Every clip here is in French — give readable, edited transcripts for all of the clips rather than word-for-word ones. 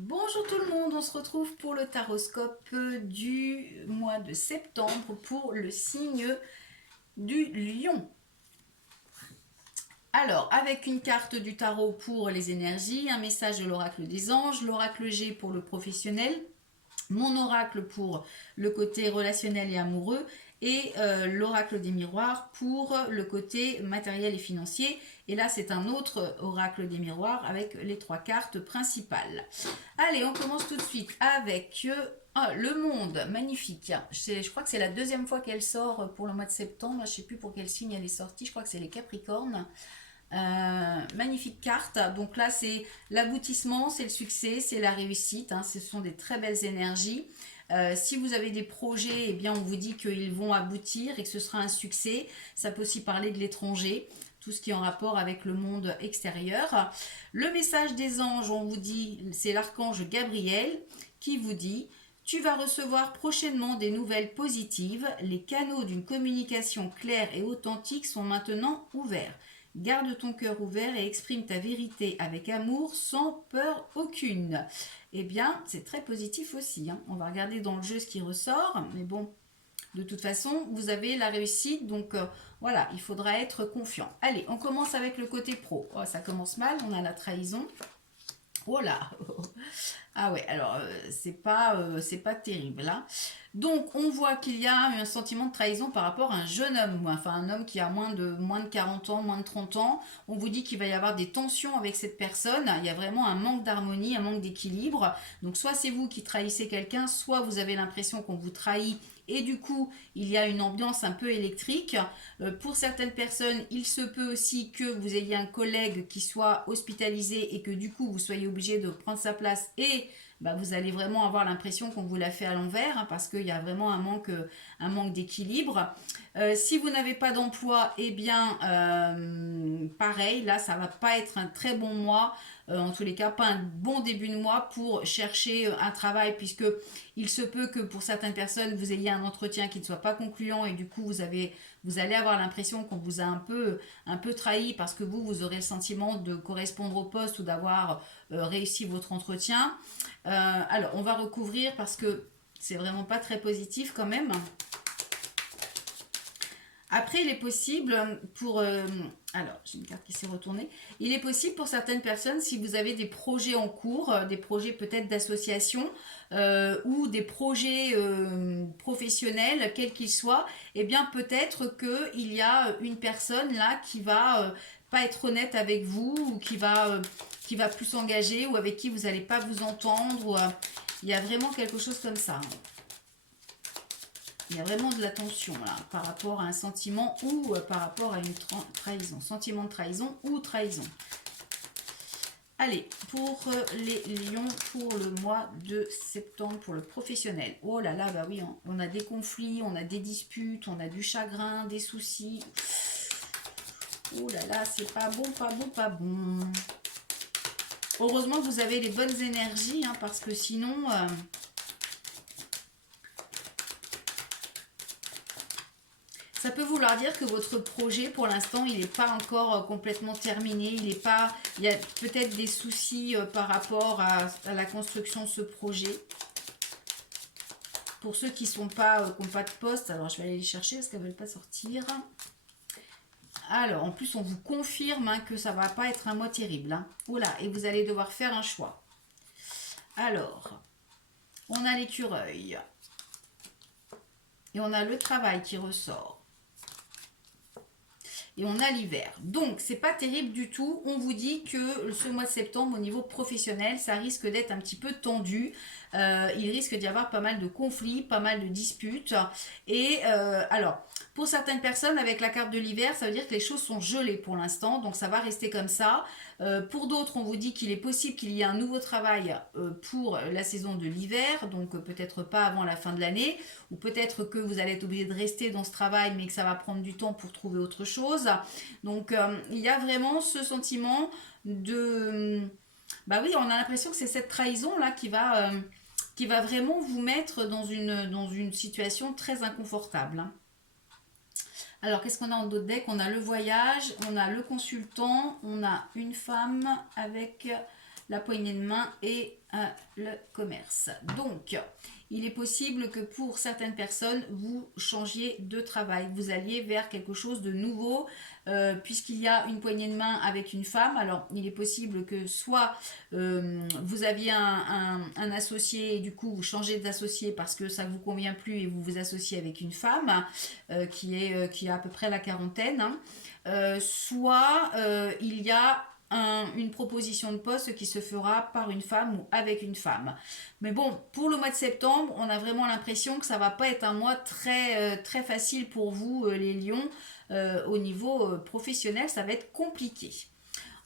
Bonjour tout le monde, on se retrouve pour le taroscope du mois de septembre pour le signe du lion. Alors, avec une carte du tarot pour les énergies, un message de l'oracle des anges, l'oracle G pour le professionnel, mon oracle pour le côté relationnel et amoureux et l'oracle des miroirs pour le côté matériel et financier. Et là, c'est un autre oracle des miroirs avec les trois cartes principales. Allez, on commence tout de suite avec le monde, magnifique. Je crois que c'est la deuxième fois qu'elle sort pour le mois de septembre. Je ne sais plus pour quel signe elle est sortie. Je crois que c'est les Capricornes. Magnifique carte. Donc là, c'est l'aboutissement, c'est le succès, c'est la réussite. Hein. Ce sont des très belles énergies. Si vous avez des projets, eh bien, on vous dit qu'ils vont aboutir et que ce sera un succès. Ça peut aussi parler de l'étranger, tout ce qui est en rapport avec le monde extérieur. Le message des anges, on vous dit, c'est l'archange Gabriel qui vous dit: tu vas recevoir prochainement des nouvelles positives. Les canaux d'une communication claire et authentique sont maintenant ouverts. Garde ton cœur ouvert et exprime ta vérité avec amour, sans peur aucune. Eh bien, c'est très positif aussi. Hein. On va regarder dans le jeu ce qui ressort. Mais bon, de toute façon, vous avez la réussite. Donc voilà, il faudra être confiant. Allez, on commence avec le côté pro. Oh, ça commence mal, on a la trahison. Oh là. Ah ouais, alors c'est pas terrible là. Donc on voit qu'il y a un sentiment de trahison par rapport à un jeune homme, enfin un homme qui a moins de 40 ans, moins de 30 ans. On vous dit qu'il va y avoir des tensions avec cette personne, il y a vraiment un manque d'harmonie, un manque d'équilibre. Donc soit c'est vous qui trahissez quelqu'un, soit vous avez l'impression qu'on vous trahit et du coup il y a une ambiance un peu électrique. Pour certaines personnes, il se peut aussi que vous ayez un collègue qui soit hospitalisé et que du coup vous soyez obligé de prendre sa place et vous allez vraiment avoir l'impression qu'on vous l'a fait à l'envers, hein, parce qu'il y a vraiment un manque d'équilibre. Si vous n'avez pas d'emploi, eh bien, pareil, là, ça va pas être un très bon mois. En tous les cas, pas un bon début de mois pour chercher un travail, puisque il se peut que pour certaines personnes, vous ayez un entretien qui ne soit pas concluant et du coup, vous allez avoir l'impression qu'on vous a un peu trahi parce que vous aurez le sentiment de correspondre au poste ou d'avoir réussi votre entretien. Alors, on va recouvrir parce que c'est vraiment pas très positif quand même. Après, il est possible pour... alors, j'ai une carte qui s'est retournée. Il est possible pour certaines personnes, si vous avez des projets en cours, des projets peut-être d'association ou des projets professionnels, quels qu'ils soient, eh bien peut-être qu'il y a une personne là qui va pas être honnête avec vous ou qui va plus s'engager ou avec qui vous n'allez pas vous entendre. Ou, il y a vraiment quelque chose comme ça. Il y a vraiment de la tension là, par rapport à un sentiment ou par rapport à une trahison. Sentiment de trahison ou trahison. Allez, pour les lions, pour le mois de septembre, pour le professionnel. Oh là là, bah oui, on a des conflits, on a des disputes, on a du chagrin, des soucis. Oh là là, c'est pas bon, pas bon, pas bon. Heureusement que vous avez les bonnes énergies, hein, parce que sinon... ça peut vouloir dire que votre projet, pour l'instant, il n'est pas encore complètement terminé. Il y a peut-être des soucis par rapport à la construction de ce projet. Pour ceux qui n'ont pas de poste, alors je vais aller les chercher parce qu'elles ne veulent pas sortir. Alors, en plus, on vous confirme hein, que ça ne va pas être un mois terrible. Hein. Oula, et vous allez devoir faire un choix. Alors, on a l'écureuil. Et on a le travail qui ressort. Et on a l'hiver. Donc, c'est pas terrible du tout. On vous dit que ce mois de septembre, au niveau professionnel, ça risque d'être un petit peu tendu. Il risque d'y avoir pas mal de conflits, pas mal de disputes. Et alors, pour certaines personnes, avec la carte de l'hiver, ça veut dire que les choses sont gelées pour l'instant. Donc, ça va rester comme ça. Pour d'autres, on vous dit qu'il est possible qu'il y ait un nouveau travail pour la saison de l'hiver. Donc, peut-être pas avant la fin de l'année. Ou peut-être que vous allez être obligé de rester dans ce travail, mais que ça va prendre du temps pour trouver autre chose. Donc, il y a vraiment ce sentiment de... Bah oui, on a l'impression que c'est cette trahison-là qui va vraiment vous mettre dans une situation très inconfortable. Hein. Alors, qu'est-ce qu'on a en d'autres decks? On a le voyage, on a le consultant, on a une femme avec la poignée de main et le commerce. Donc, il est possible que pour certaines personnes, vous changiez de travail. Vous alliez vers quelque chose de nouveau, puisqu'il y a une poignée de main avec une femme. Alors, il est possible que soit vous aviez un associé et du coup, vous changez d'associé parce que ça ne vous convient plus et vous vous associez avec une femme qui a à peu près la quarantaine. Hein. Soit il y a une proposition de poste qui se fera par une femme ou avec une femme. Mais bon, pour le mois de septembre, on a vraiment l'impression que ça va pas être un mois très facile pour vous, les lions. Au niveau professionnel, ça va être compliqué.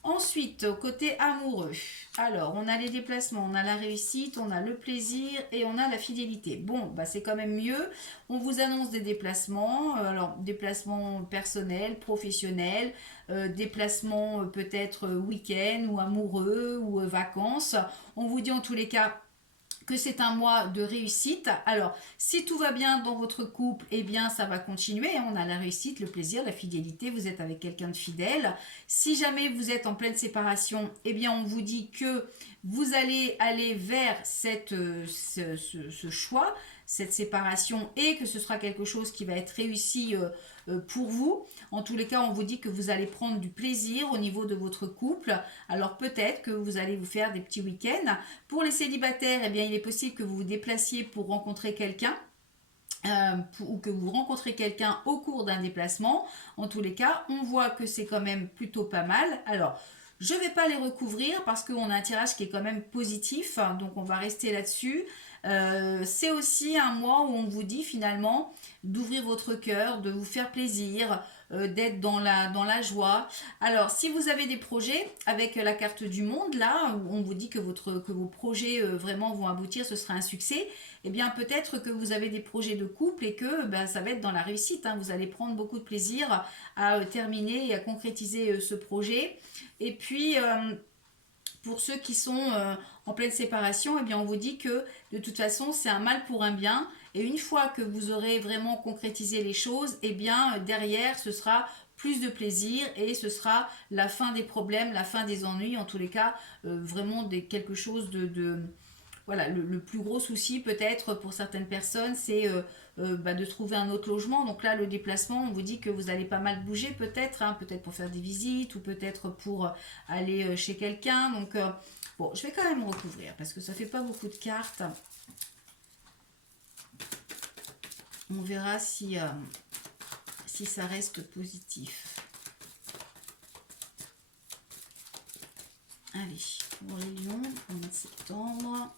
Ensuite, côté amoureux, alors on a les déplacements, on a la réussite, on a le plaisir et on a la fidélité. Bon, bah c'est quand même mieux. On vous annonce des déplacements, alors déplacements personnels, professionnels, déplacements peut-être week-end ou amoureux ou vacances. On vous dit en tous les cas que c'est un mois de réussite. Alors, si tout va bien dans votre couple, eh bien, ça va continuer. On a la réussite, le plaisir, la fidélité. Vous êtes avec quelqu'un de fidèle. Si jamais vous êtes en pleine séparation, eh bien, on vous dit que vous allez aller vers ce choix, cette séparation, et que ce sera quelque chose qui va être réussi pour vous. En tous les cas, on vous dit que vous allez prendre du plaisir au niveau de votre couple. Alors peut-être que vous allez vous faire des petits week-ends. Pour les célibataires, eh bien, il est possible que vous vous déplaciez pour rencontrer quelqu'un. Ou que vous rencontrez quelqu'un au cours d'un déplacement. En tous les cas, on voit que c'est quand même plutôt pas mal. Alors, je ne vais pas les recouvrir parce qu'on a un tirage qui est quand même positif, donc on va rester là-dessus. C'est aussi un mois où on vous dit finalement d'ouvrir votre cœur, de vous faire plaisir, d'être dans la joie. Alors, si vous avez des projets avec la carte du monde, là, où on vous dit que vos projets vraiment vont aboutir, ce sera un succès, eh bien peut-être que vous avez des projets de couple et que ça va être dans la réussite. Hein. Vous allez prendre beaucoup de plaisir à terminer et à concrétiser ce projet. Et puis, pour ceux qui sont en pleine séparation, eh bien on vous dit que de toute façon c'est un mal pour un bien. Et une fois que vous aurez vraiment concrétisé les choses, eh bien derrière ce sera plus de plaisir et ce sera la fin des problèmes, la fin des ennuis. En tous les cas, vraiment quelque chose voilà, le plus gros souci peut-être pour certaines personnes, c'est de trouver un autre logement. Donc là, le déplacement, on vous dit que vous allez pas mal bouger peut-être, hein, peut-être pour faire des visites ou peut-être pour aller chez quelqu'un. Donc bon, je vais quand même recouvrir parce que ça fait pas beaucoup de cartes. On verra si ça reste positif. Allez, pour les lions, au mois de septembre.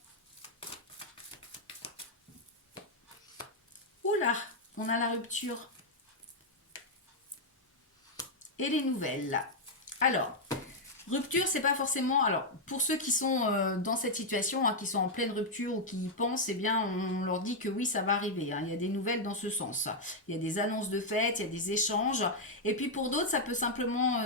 Oula, on a la rupture. Et les nouvelles. Alors, rupture, c'est pas forcément... Alors, pour ceux qui sont dans cette situation, hein, qui sont en pleine rupture ou qui y pensent, eh bien, on leur dit que oui, ça va arriver. Hein. Il y a des nouvelles dans ce sens. Il y a des annonces de fêtes, il y a des échanges. Et puis pour d'autres, ça peut simplement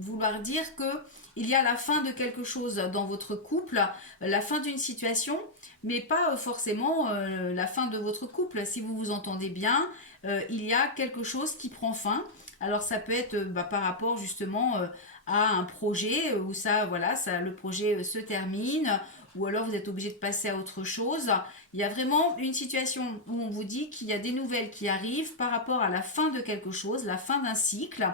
vouloir dire que il y a la fin de quelque chose dans votre couple, la fin d'une situation, mais pas forcément la fin de votre couple. Si vous vous entendez bien, il y a quelque chose qui prend fin. Alors ça peut être par rapport justement à un projet où le projet se termine, ou alors vous êtes obligé de passer à autre chose. Il y a vraiment une situation où on vous dit qu'il y a des nouvelles qui arrivent par rapport à la fin de quelque chose, la fin d'un cycle.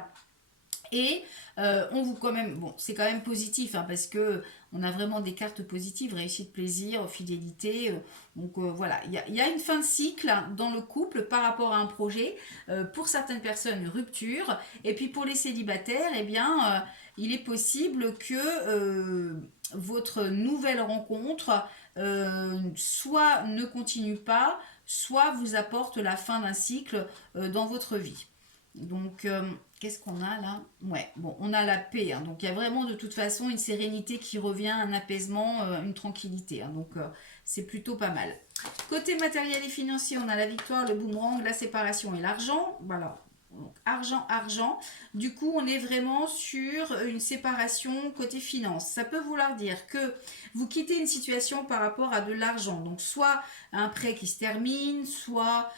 Et on vous quand même, bon, c'est quand même positif hein, parce que on a vraiment des cartes positives, réussite, plaisir, fidélité. Donc voilà, il y a une fin de cycle dans le couple par rapport à un projet. Pour certaines personnes, une rupture. Et puis pour les célibataires, eh bien, il est possible que votre nouvelle rencontre soit ne continue pas, soit vous apporte la fin d'un cycle dans votre vie. Donc, qu'est-ce qu'on a là? Ouais, bon, on a la paix. Hein, donc, il y a vraiment de toute façon une sérénité qui revient, un apaisement, une tranquillité. Hein, donc, c'est plutôt pas mal. Côté matériel et financier, on a la victoire, le boomerang, la séparation et l'argent. Voilà. Donc, argent. Du coup, on est vraiment sur une séparation côté finance. Ça peut vouloir dire que vous quittez une situation par rapport à de l'argent. Donc, soit un prêt qui se termine, soit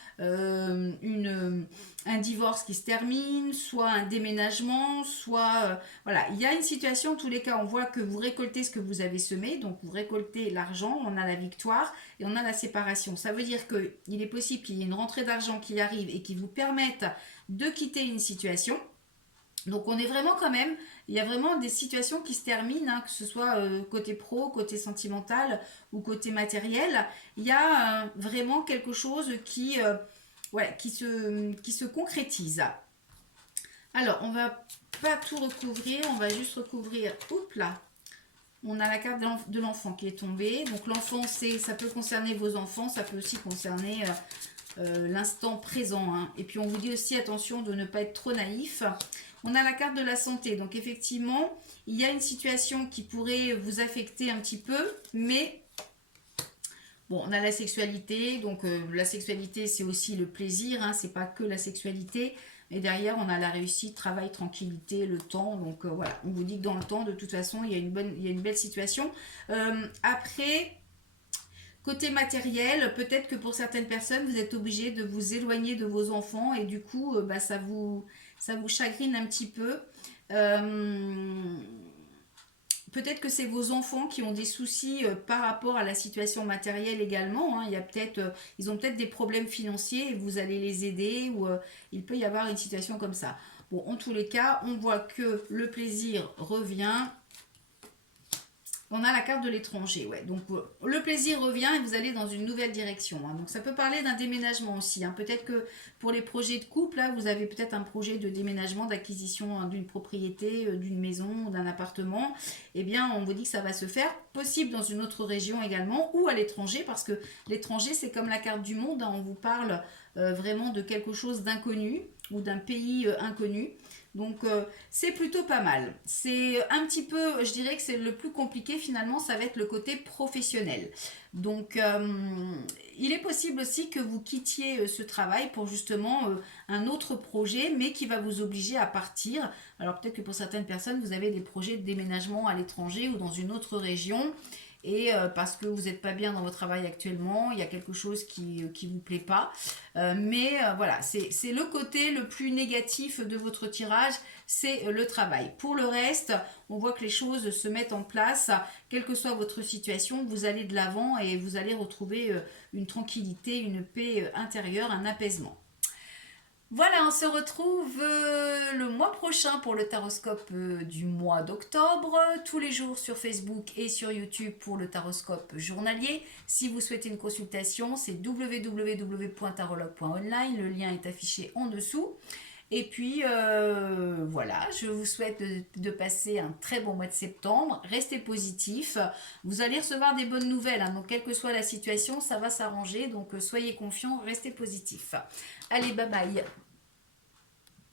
un divorce qui se termine, soit un déménagement, soit... voilà, il y a une situation, en tous les cas, on voit que vous récoltez ce que vous avez semé, donc vous récoltez l'argent, on a la victoire et on a la séparation. Ça veut dire qu'il est possible qu'il y ait une rentrée d'argent qui arrive et qui vous permette de quitter une situation. Donc on est vraiment quand même, il y a vraiment des situations qui se terminent, hein, que ce soit côté pro, côté sentimental ou côté matériel. Il y a vraiment quelque chose ouais, qui se concrétise. Alors on va pas tout recouvrir, on va juste recouvrir, oups là, on a la carte de l'enfant qui est tombée. Donc l'enfant, ça peut concerner vos enfants, ça peut aussi concerner l'instant présent, hein. Et puis on vous dit aussi attention de ne pas être trop naïf. On a la carte de la santé, donc effectivement, il y a une situation qui pourrait vous affecter un petit peu, mais bon, on a la sexualité, donc la sexualité c'est aussi le plaisir, hein, c'est pas que la sexualité, mais derrière on a la réussite, travail, tranquillité, le temps, donc voilà, on vous dit que dans le temps, de toute façon, il y a une belle situation. Après, côté matériel, peut-être que pour certaines personnes, vous êtes obligé de vous éloigner de vos enfants et du coup, bah, ça vous chagrine un petit peu. Euh, Peut-être que c'est vos enfants qui ont des soucis par rapport à la situation matérielle également, hein. Il y a peut-être, ils ont peut-être des problèmes financiers et vous allez les aider ou il peut y avoir une situation comme ça. Bon, en tous les cas, on voit que le plaisir revient. On a la carte de l'étranger, ouais. Donc le plaisir revient et vous allez dans une nouvelle direction, hein. Donc ça peut parler d'un déménagement aussi, hein. Peut-être que pour les projets de couple, là, vous avez peut-être un projet de déménagement, d'acquisition, hein, d'une propriété, d'une maison, d'un appartement. Eh bien, on vous dit que ça va se faire, possible dans une autre région également, ou à l'étranger, parce que l'étranger, c'est comme la carte du monde, hein. On vous parle vraiment de quelque chose d'inconnu ou d'un pays inconnu. Donc c'est plutôt pas mal. C'est un petit peu, je dirais que c'est le plus compliqué finalement, ça va être le côté professionnel. Donc il est possible aussi que vous quittiez ce travail pour justement un autre projet, mais qui va vous obliger à partir. Alors peut-être que pour certaines personnes, vous avez des projets de déménagement à l'étranger ou dans une autre région. Et parce que vous n'êtes pas bien dans votre travail actuellement, il y a quelque chose qui vous plaît pas. Mais voilà, c'est le côté le plus négatif de votre tirage, c'est le travail. Pour le reste, on voit que les choses se mettent en place, quelle que soit votre situation, vous allez de l'avant et vous allez retrouver une tranquillité, une paix intérieure, un apaisement. Voilà, on se retrouve le mois prochain pour le taroscope du mois d'octobre, tous les jours sur Facebook et sur YouTube pour le taroscope journalier. Si vous souhaitez une consultation, c'est www.tarologue.online, le lien est affiché en dessous. Et puis voilà, je vous souhaite de passer un très bon mois de septembre. Restez positif. Vous allez recevoir des bonnes nouvelles, hein, donc quelle que soit la situation, ça va s'arranger. Donc soyez confiants, restez positif. Allez, bye bye.